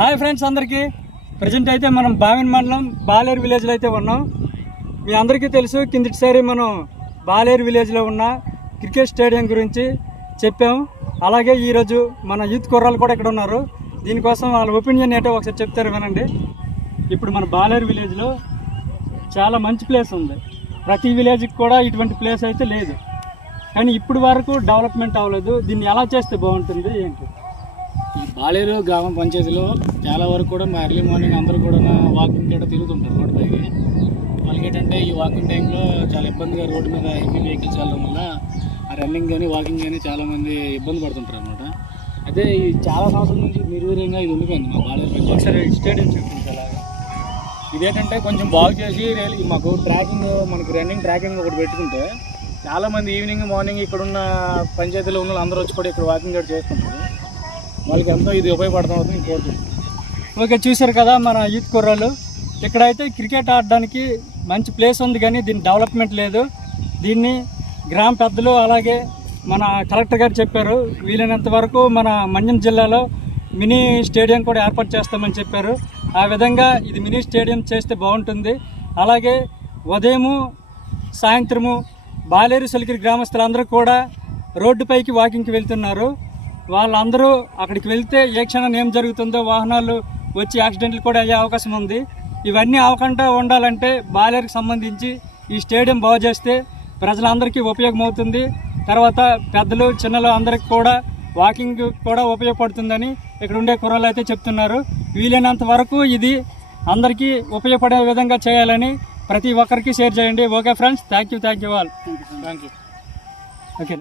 Hi friends, అందరికీ present అయితే మనం బావిన్ మండలం బాలేరు విలేజ్లో అయితే ఉన్నాం. మీ అందరికీ తెలుసు, కిందటిసారి మనం బాలేరు విలేజ్లో ఉన్న క్రికెట్ స్టేడియం గురించి చెప్పాము. అలాగే ఈరోజు మన యూత్ కుర్రాలు కూడా ఇక్కడ ఉన్నారు. దీనికోసం వాళ్ళ ఒపీనియన్ ఏంటో ఒకసారి చెప్తారు, వినండి. ఇప్పుడు మన బాలేరు విలేజ్లో చాలా మంచి ప్లేస్ ఉంది. ప్రతి విలేజ్కి కూడా ఇటువంటి ప్లేస్ అయితే లేదు, కానీ ఇప్పుడు వరకు డెవలప్మెంట్ అవ్వలేదు. దీన్ని ఎలా చేస్తే బాగుంటుంది ఏంటి? ఈ బాలేరు గ్రామ పంచాయతీలో చాలా వరకు కూడా మా ఎర్లీ మార్నింగ్ అందరూ కూడా వాకింగ్ గట్రా తిరుగుతుంటారు రోడ్డు పైకి. వాళ్ళకి ఏంటంటే ఈ వాకింగ్ టైంలో చాలా ఇబ్బందిగా రోడ్డు మీద హెవీ వెహికల్స్ వెళ్ళడం వల్ల ఆ రన్నింగ్ కానీ వాకింగ్ కానీ చాలామంది ఇబ్బంది పడుతుంటారు అనమాట. అయితే ఈ చాలా సంవత్సరాల నుంచి నిర్వీర్యంగా ఇది ఉండిపోయింది మా బాలేరు పంచాయతీ స్టేడియం చూపించాలి. అలాగా ఇదేంటంటే కొంచెం బాగు చేసి మాకు ట్రాకింగ్, మనకి రన్నింగ్ ట్రాకింగ్ ఒకటి పెట్టుకుంటే చాలామంది ఈవినింగ్ మార్నింగ్ ఇక్కడున్న పంచాయతీలో ఉన్న అందరూ వచ్చి కూడా ఇక్కడ వాకింగ్ గట్రా చేస్తుంటారు. వాళ్ళకి ఎంతో ఇది ఉపయోగపడుతుంది కోరుతుంది. ఓకే, చూశారు కదా మన యూత్ కుర్రాళ్ళు. ఇక్కడైతే క్రికెట్ ఆడడానికి మంచి ప్లేస్ ఉంది, కానీ దీని డెవలప్మెంట్ లేదు. దీన్ని గ్రామ పెద్దలు అలాగే మన కలెక్టర్ గారు చెప్పారు, వీలైనంత వరకు మన మన్యం జిల్లాలో మినీ స్టేడియం కూడా ఏర్పాటు చేస్తామని చెప్పారు. ఆ విధంగా ఇది మినీ స్టేడియం చేస్తే బాగుంటుంది. అలాగే ఉదయము సాయంత్రము బాలేరు సలికిరి గ్రామస్తులందరూ కూడా రోడ్డుపైకి వాకింగ్కి వెళ్తున్నారు. వాళ్ళందరూ అక్కడికి వెళ్తే ఏ క్షణం ఏం జరుగుతుందో, వాహనాలు వచ్చి యాక్సిడెంట్లు కూడా అయ్యే అవకాశం ఉంది. ఇవన్నీ అవ్వకుండా ఉండాలంటే బాలేరుకి సంబంధించి ఈ స్టేడియం బాగు చేస్తే ప్రజలందరికీ ఉపయోగం అవుతుంది. తర్వాత పెద్దలు చిన్నలు అందరికి కూడా వాకింగ్ కూడా ఉపయోగపడుతుందని ఇక్కడ ఉండే కుర్రలు అయితే చెప్తున్నారు. వీలైనంత వరకు ఇది అందరికీ ఉపయోగపడే విధంగా చేయాలని ప్రతి ఒక్కరికి షేర్ చేయండి. Okay friends, thank you all. Thank you.